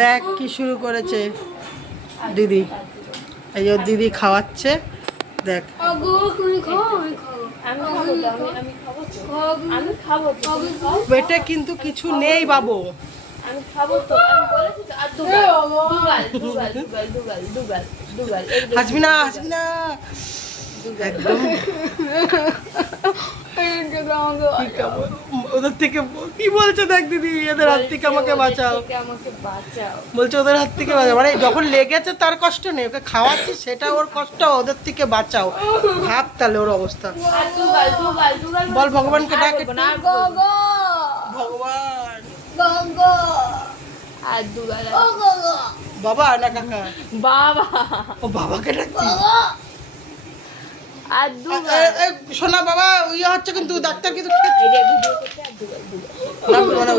দেখ কি শুরু করেছে দিদি। এই যে দিদি খাওয়াচ্ছে দেখ। পেটে কিন্তু কিছু নেই বাবু। আমি খাবো তো, আমি বলেছি তো। আর দুগাল হাসবি না হাসবি না একদম। ওদের থেকে কি বলছে দেখ দিদি, এদের হাত থেকে আমাকে বাঁচাও, বলছে ওদের হাত থেকে বাঁচাও। মানে যখন লেগেছে তার কষ্ট নেই, ওকে খাওয়াচ্ছি সেটা ওর কষ্ট, ওদের থেকে বাঁচাও। ভাব তাহলে ওর অবস্থা। বল ভগবানকে ডাক একটু। ভগবান আর দুগাল বাবা না কাকা, বাবা, ও বাবাকে ডাকছি। আর দুগাল শোনা বাবা ইয়ে হচ্ছে কিন্তু ডাক্তার কিন্তু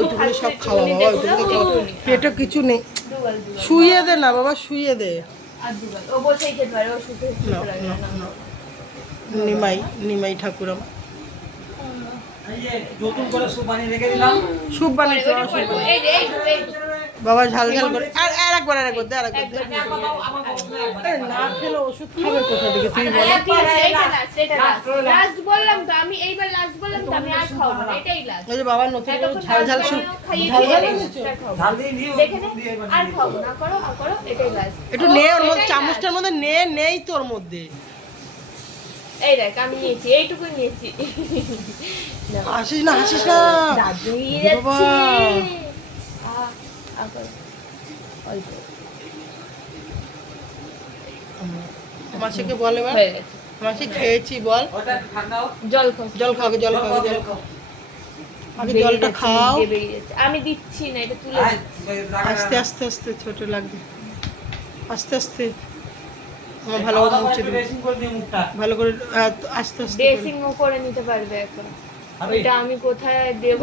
ওইটুকুনি সব খাওয়া বাবা, ওইটুকুনি খাওয়া। পেটে কিছু নেই, শুইয়ে দে না বাবা, শুইয়ে দে। নিমাই নিমাই ঠাকুর আমার সুপ বানিয়েছে বাবা, ঝাল ঝাল করে। আর আরেকবার আরেকবার দে, আরেকবার দে। না খেলে ওষুধ খাবে কোথা থেকে তুই বল? লাস্ট বললাম তো আমি, এইবার লাস্ট বললাম তো আমি আর খাবো না, এটাই লাস্ট। ওই যে বাবা নতুন করে ঝাল ঝাল সুপ, ঝাল ঝাল এনেছো? দেখে নে, আর খাবো না, করো আর করো, এটাই লাস্ট। একটু নে ওর মধ্যে, চামচটার মধ্যে নে, নেই তোর মধ্যে। এই দেখ আমি নিয়েছি, এইটুকু নিয়েছি। হাসিস না হাসিস না দাদু বাবা। মাসিকে বল এবার, মাসি খেয়েছি বল। জল খাও, জল খাও, জল খাও, জল খাও। আগে জলটা খাও। আমি দিচ্ছি না, এটা তুলে আস্তে আস্তে আস্তে, ছোট লাগবে। আস্তে আস্তে আমার ভালো করে মুছে দিবি, ভালো করে আস্তে আস্তে ড্রেসিং ও করে নিতে পারবে এখন। এটা আমি কোথায় দেব?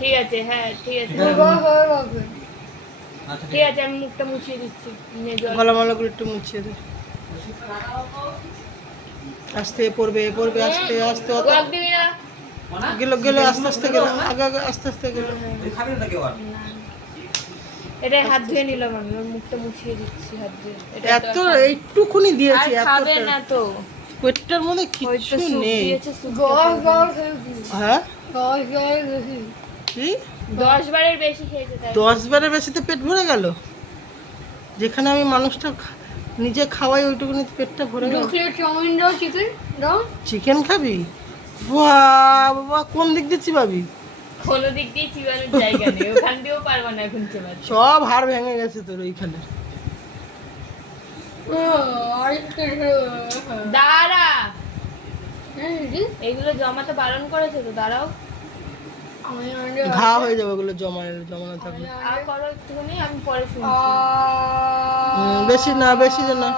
ঠিক আছে, হ্যাঁ ঠিক আছে, ঠিক আছে, আমি মুখটা মুছিয়ে দিচ্ছি। গলা মালা করে একটু মুছিয়ে দে। আস্তে পড়বে পড়বে, আস্তে আস্তে। গেল গেল, আস্তে আস্তে গেল, আগে আগে আস্তে আস্তে গেল। এটাই হাত ধুয়ে নিলাম আমি, ওর মুখটা মুছিয়ে দিচ্ছি হাত দিয়ে। এত এইটুকুনি দিয়েছি, এত খাবে না তো, পেটটার মধ্যে কিছু নেই। হ্যাঁ কি 10 বারের বেশি খেয়েছে তাই। 10 বারের বেশিতে পেট ভরে গেল? যেখানে আমি মানুষটা নিজে খাওয়াই ওইটুকুনি পেটটা ভরে গেল। চিকেন খাবি? বাবা কোন দিক দিয়ে চিবাবি? কোনো দিক দিয়ে চিবানোর জায়গা নেই, ওখান দিয়েও পারবো না এখন চিবাতে। সব হাড় ভেঙে গেছে তোর ওইখানে। দাঁড়া, এগুলো জমাতে বারণ করেছে তো, দাঁড়াও। ঘা হয়ে যাবে ওগুলো জমানো থাকলে। আর করো একটুখানি, আমি পরে শুনছি। বেশি না, বেশি না।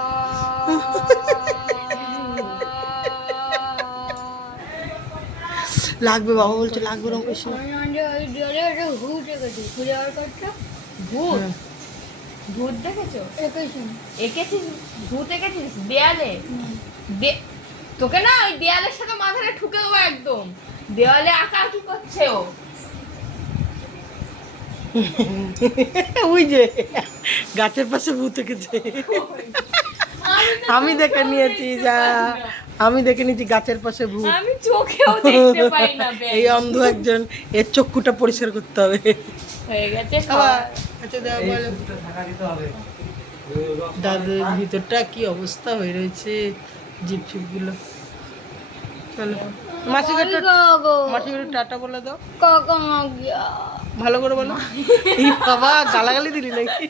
লাগবে বাবা বলছে, লাগবে রকম বেশি। ভূত ভূত দেখেছো? এঁকেছিস ভূত এঁকেছিস দেয়ালে? তোকে না ওই দেয়ালের সাথে মাথাটা ঠুকে দেবো একদম। দেওয়ালে আঁকা কি করছে ও? ওই যে গাছের পাশে ভূত এঁকেছে। আমি দেখে নিয়েছি, যা আমি দেখে নিয়েছি গাছের পাশে ভূত। আমি চোখেও দেখতে পাই না। এই অন্ধ একজন, এর চক্ষুটা পরিষ্কার করতে হবে। হয়ে গেছে। আচ্ছা দাদুর ভিতরটা কি অবস্থা হয়ে রয়েছে, জিপ ফিপ গুলো। চলো মাসিকে টাটা বলে দাও, ভালো করে বলো। এই বাবা গালাগালি দিলি নাকি?